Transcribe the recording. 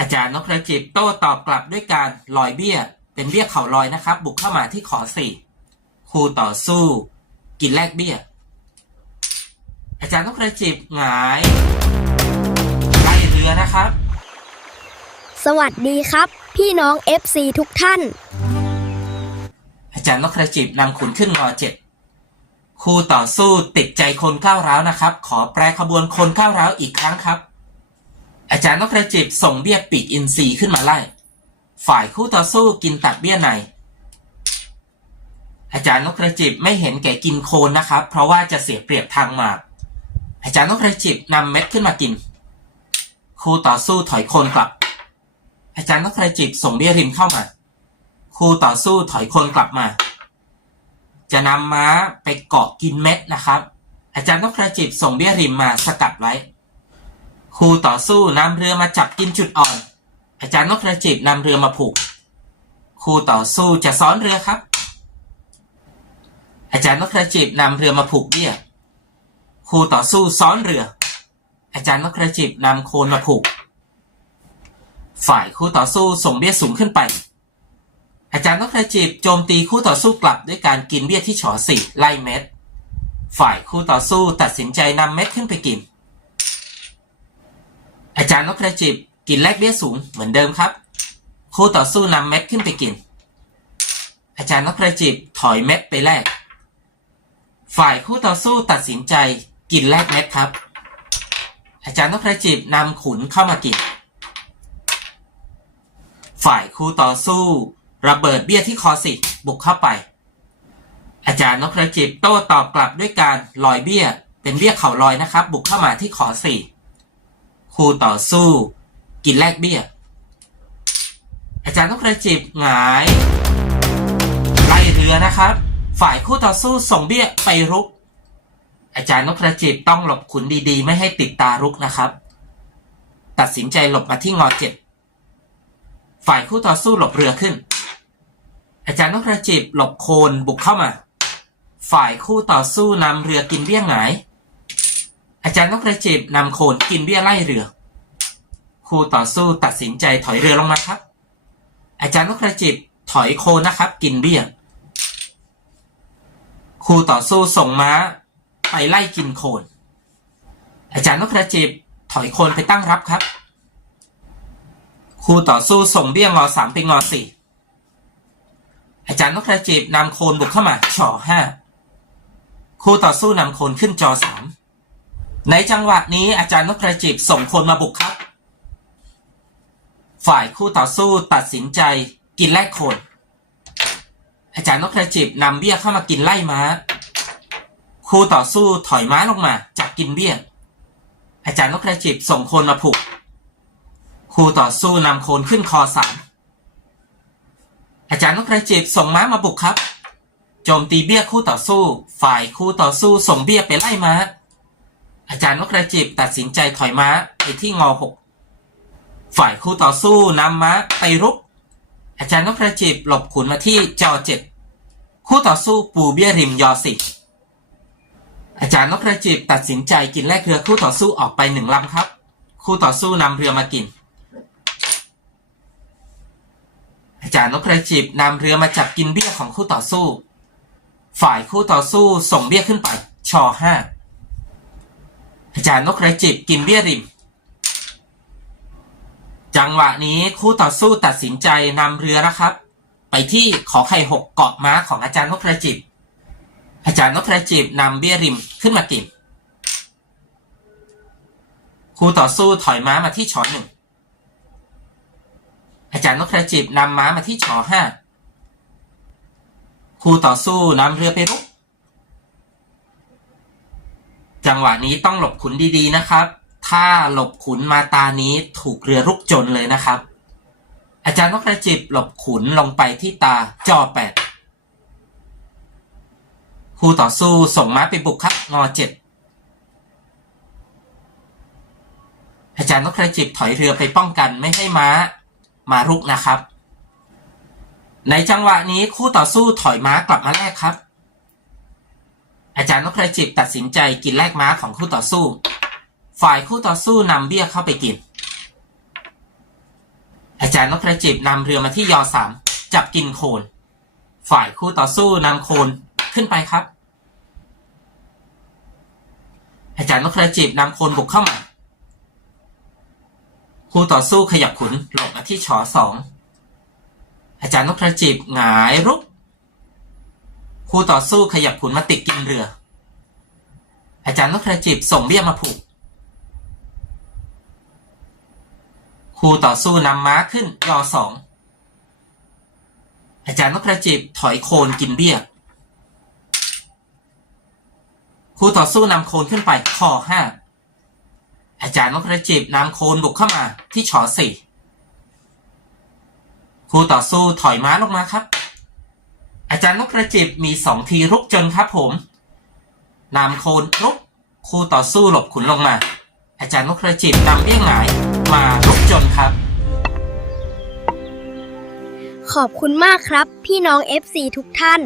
อาจารย์นกกระจิบโต้ตอบกลับด้วยการลอยเบี้ย เป็นเบี้ยเข่าลอยนะครับ บุกเข้ามาที่ขอสี่ครูต่อสู้ กินแลกเบี้ย อาจารย์นกกระจิบหงายไล่เรือนะครับ สวัสดีครับ พี่น้อง FC ทุกท่าน อาจารย์นกกระจิบนำขุนขึ้นงอเจ็ดคู่ต่อสู้ติดใจคนก้าวร้าวนะครับ ขอแปรขบวนคนก้าวร้าวอีกครั้งครับ อาจารย์นกกระจิบส่งเบี้ยปีกอินทรีขึ้นมาไล่ ฝ่ายคู่ต่อสู้กินตัดเบี้ยใน อาจารย์นกกระจิบไม่เห็นแก่กินโคนนะครับ เพราะว่าจะเสียเปรียบทางหมาก อาจารย์นกกระจิบนำเม็ดขึ้นมากิน คู่ต่อสู้ถอยโคนกลับ อาจารย์นกกระจิบส่งเบี้ยริมเข้ามา คู่ต่อสู้ถอยโคนกลับมา จะนำม้าไปเกาะกินเม็ดนะครับ อาจารย์นกกระจิบส่งเบี้ยริมมาสกัดไว้ คู่ต่อสู้นำเรือมาจับกินจุดอ่อน อาจารย์นกกระจิบนำเรือมาผูก คู่ต่อสู้จะซ้อนเรือครับ อาจารย์นกกระจิบนำเรือมาผูกเบี้ย คู่ต่อสู้ซ้อนเรือ อาจารย์นกกระจิบนำโคนมาผูก ฝ่ายคู่ต่อสู้ส่งเบี้ยสูงขึ้นไป อาจารย์นกกระจิบโจมตีคู่ต่อสู้กลับด้วยการกินเบี้ยที่ฉอสี่ไล่เม็ด ฝ่ายคู่ต่อสู้ตัดสินใจนำเม็ดขึ้นไปกิน อาจารย์นกกระจิบกินแลกเบี้ยสูงเหมือนเดิมครับ คู่ต่อสู้นำเม็ดขึ้นไปกิน อาจารย์นกกระจิบถอยเม็ดไปแลก ฝ่ายคู่ต่อสู้ตัดสินใจกินแลกเม็ดครับ อาจารย์นกกระจิบนำขุนเข้ามากิน ฝ่ายคู่ต่อสู้ระเบิดเบี้ยที่คอสิบุกเข้าไป อาจารย์นกกระจิบโต้ตอบกลับด้วยการลอยเบี้ย เป็นเบี้ยเข่าลอยนะครับ บุกเข้ามาที่ขอสี่ คู่ต่อสู้ กินแลกเบี้ย อาจารย์นกกระจิบหงายไล่เรือนะครับ ฝ่ายคู่ต่อสู้ส่งเบี้ยไปรุก อาจารย์นกกระจิบต้องหลบขุนดีๆ ไม่ให้ติดตารุกนะครับ ตัดสินใจหลบมาที่งอเจ็ดฝ่ายคู่ต่อสู้หลบเรือขึ้น อาจารย์นกกระจิบหลบโคนบุกเข้ามา ฝ่ายคู่ต่อสู้นำเรือกินเบี้ยหงาย อาจารย์นกกระจิบนำโคนกินเบี้ยไล่เรือคู่ต่อสู้ตัดสินใจถอยเรือลงมาครับ อาจารย์นกกระจิบถอยโคนนะครับ กินเบี้ยคู่ต่อสู้ส่งม้า ไปไล่กินโคน อาจารย์นกกระจิบถอยโคนไปตั้งรับครับ คู่ต่อสู้ส่งเบี้ยงอสามไปงอสี่อาจารย์นกกระจิบนำโคนบุกเข้ามาช่อห้าคู่ต่อสู้นำโคนขึ้นจอสาม ในจังหวะนี้อาจารย์นกกระจิบส่งคนมาบุกครับ ฝ่ายคู่ต่อสู้ตัดสินใจกินแลกคน อาจารย์นกกระจิบนำเบี้ยเข้ามากินไล่ม้า คู่ต่อสู้ถอยม้าลงมาจับกินเบี้ย อาจารย์นกกระจิบส่งคนมาผูก คู่ต่อสู้นำโคนขึ้นคอสามอาจารย์นกกระจิบส่งม้ามาบุกครับ โจมตีเบี้ยคู่ต่อสู้ ฝ่ายคู่ต่อสู้ส่งเบี้ยไปไล่ม้า อาจารย์นกกระจิบตัดสินใจถอยม้าไปที่งอหกฝ่ายคู่ต่อสู้นำม้าไปรุก อาจารย์นกกระจิบหลบขุนมาที่จอเจ็ดคู่ต่อสู้ปูเบี้ยริมยอสิอาจารย์นกกระจิบตัดสินใจกินแลกเรือคู่ต่อสู้ออกไปหนึ่งลำครับ คู่ต่อสู้นำเรือมากิน อาจารย์นกกระจิบนำเรือมาจับกินเบี้ยของคู่ต่อสู้ ฝ่ายคู่ต่อสู้ส่งเบี้ยขึ้นไปชอห้า อาจารย์นกกระจิบกินเบี้ยริม จังหวะนี้คู่ต่อสู้ตัดสินใจนำเรือนะครับ ไปที่ขอไข่หกเกาะม้าของอาจารย์นกกระจิบ อาจารย์นกกระจิบนำเบี้ยริมขึ้นมากินคู่ต่อสู้ถอยม้ามาที่ชอหนึ่งอาจารย์นกกระจิบนำม้ามาที่ชอห้าคู่ต่อสู้นำเรือไปรุก จังหวะนี้ต้องหลบขุนดีๆนะครับ ถ้าหลบขุนมาตานี้ถูกเรือรุกจนเลยนะครับ อาจารย์นกกระจิบหลบขุนลงไปที่ตาจอแปดคู่ต่อสู้ส่งม้าไปบุกครับงอเจ็ดอาจารย์นกกระจิบถอยเรือไปป้องกันไม่ให้ม้ามารุกนะครับ ในจังหวะนี้คู่ต่อสู้ถอยม้ากลับมาแลกครับ อาจารย์นกกระจิบตัดสินใจกินแลกม้าของคู่ต่อสู้ ฝ่ายคู่ต่อสู้นำเบี้ยเข้าไปกินอารย์นกกระจิบนำเรือมาที่ยอสามจับกินโคน ฝ่ายคู่ต่อสู้นำโคนขึ้นไปครับ อาจารย์นกกระจิบนำโคนบุกเข้ามาคู่ต่อสู้ขยับขุนหลบมาที่ชอสองอาจารย์นกกระจิบหงายรุก คู่ต่อสู้ขยับขุนมาติดกินเรือ อาจารย์นกกระจิบส่งเบี้ยมาผูก คู่ต่อสู้นำม้าขึ้นยอสอง อาจารย์นกกระจิบถอยโคนกินเบี้ย คู่ต่อสู้นำโคนขึ้นไปคอห้า อาจารย์นกกระจิบนำโคนบุกเข้ามาที่ชอสี่ คู่ต่อสู้ถอยม้าลงมาครับ อาจารย์นกกระจิบมีสองทีรุกจนครับผมนำโคนรุกคู่ต่อสู้หลบขุนลงมา อาจารย์นกกระจิบนำเบี้ยหงายมารุกจนครับ ขอบคุณมากครับ พี่น้อง FC ทุกท่าน